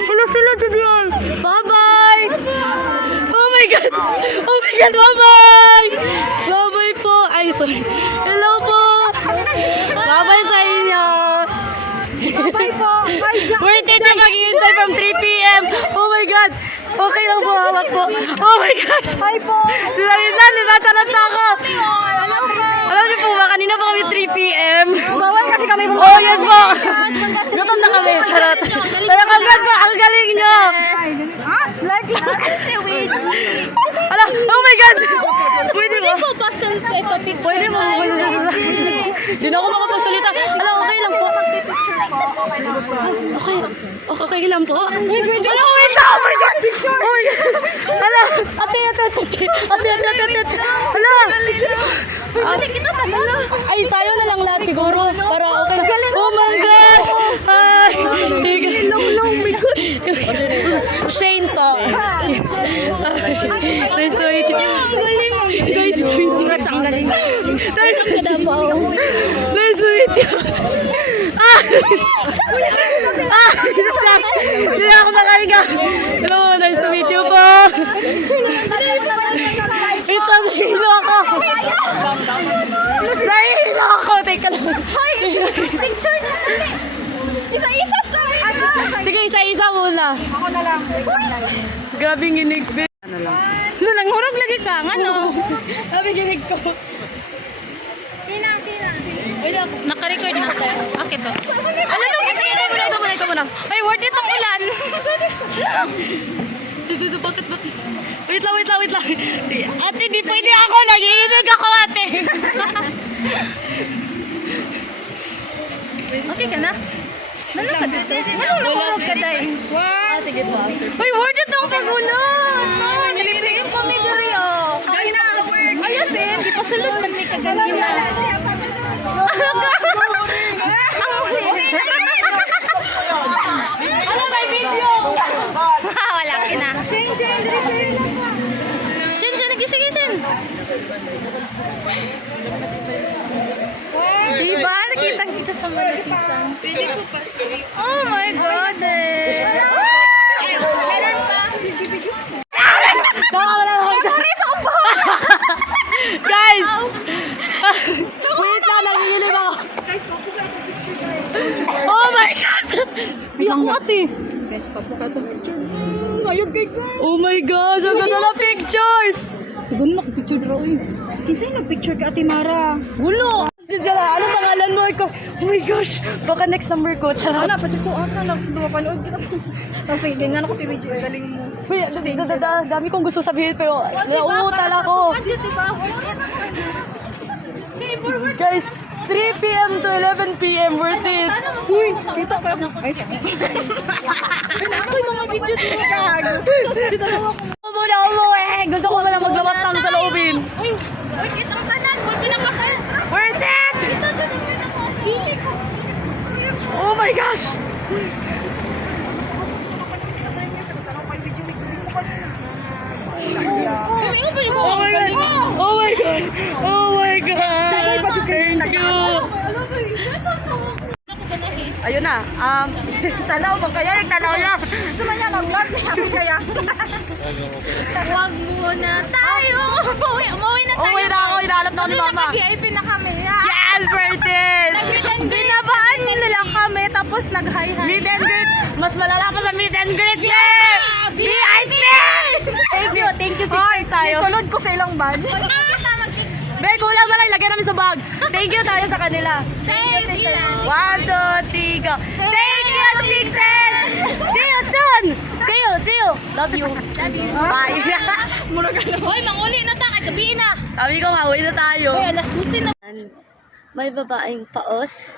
Wala sila dyan. Bye-bye! Oh my God! Oh my God! Bye-bye! Bye-bye po! Ay, sorry. Hello po! Bye-bye sa inyo! Bye po. Bye, Jack. Worth it na maghihintay from 3 p.m. Oh my God! Okay lang po, hawak po. Oh my God! Hi po. Ninatarap na ako! Hello po. Alam niyo po ba, kanina po kami 3 p.m. Bawal kasi kami mo. Oh yes po! Gutom na kami, charot. Pero congrats po, ang galing niyo! Like si Witch. Ala, oh my God! Pwede ba? po pa selfie, pa-picture. Pwede mo, Hindi na ako makapagsalita. Ala, okay lang po. Okay lang po. Ala, wait lang! Oh my God! Oh my God! Ala! Ate. Ala! Pwede kita pa ba? Ay, tayo na lang lahat siguro. Para okay. Oh my God! Hi! Shane po. Nice to meet you. Ang galing. Nice to meet you. Congrats, ang galing. Nice to meet you. Kadabaw. Nice to meet you. Hindi na ako makahinga. Hello, nice to meet you po. Ito, nahihilo ako. Nahihilo ako. Teka lang. Picture na natin. Isa-isa, sorry. Sige, isa-isa muna. Ako na lang. Grabe nginig, be. Lulang hurog lagi ka, ano? Grabe nginig ko. Tina. Naka-record na tayo. Okay ba? Ano lang, ito muna. Ay, worth it ang ulan. Dito, bakit? Wait lang. Ate, di pwede ako. Nagiinig ako, ate. Okay ka na? Nalulog ka dahil. Sige po. Uy, worth it ang pag-ulan. Naliliin pa may diri, oh. Kaya na sa work. Ayasin, di pa sulod man may kaganina. Ano, may video? Wala ka na. Shin, nagising Shin. Diba? Nakitang kita sa malakita. Oh my God eh. Meron pa. Nakawala ako. Sorry, sombo! Guys! Wait lang, nagigilig ako. Oh my God! Iyak mo ate. Oh my gosh, ang ganda na pictures! Tigun mo, picture raw eh. Kasi nag-picture ka, Ate Mara. Gulo. Ano pangalan mo? Ikaw, oh my gosh, baka next number ko. Charot. Ano, pati ko asa na dumapanood kita. Kasi ganyan ako si Witch. Galing mo. Wait, dami kong gusto sabihin pero nauutal ako. Diba? Okay, forward. Guys, 3 p.m. to 11 p.m. worth it. Uy, dito pa. Ay, Uy, mga video dito ka. Dito daw ako. Muna umuwi! Gusto ko na lang maglabas ng sa loobin. Uy, kita ka kanan. Huwag pinakakan. Worth it! Ito, doon pinakakan. Oh my gosh! Oh my God! Oh my God! Oh my God! Thank you! Ayun na. Tanaw mo kaya yung tanaw niya. Sumaya mag-vlog niya. Kaya. Huwag muna tayo. Umuwi na tayo. Umuwi na ako. Inaanap na ako ni Mama. Nag-VIP na kami. Yes! Worth it! Binabaan nila lang kami tapos nag-hi-hi. Meet and greet! Mas malala pa sa meet and greet! Yeah! VIP! Thank you, sisters tayo. Sunod ko sa ilang band. Be, kulang na lang. Lagyan namin sa bag. Thank you tayo sa kanila. Thank you. 1, 2, 3, go. Thank you, Sixes! See you soon! See you! Love you. Love you. Bye. Mura ka na. Hoy, manguli na ta. Kay gabi na. Sabi ko nga, uwi na tayo. Hoy, alas 12 na. May babaeng paos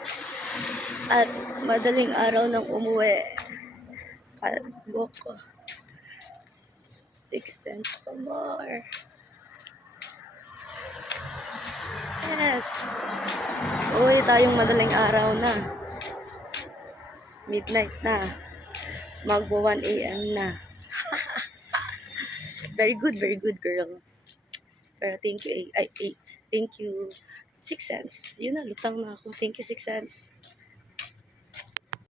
at madaling araw nang umuwi. Kalbo ko. 6 cents pa more. Yes. Uwi tayong madaling araw na. Midnight na. Magwa 1 a.m. na. Very good girl. Pero thank you, thank you 6 cents. Yun na, lutang na ako. Thank you 6 cents.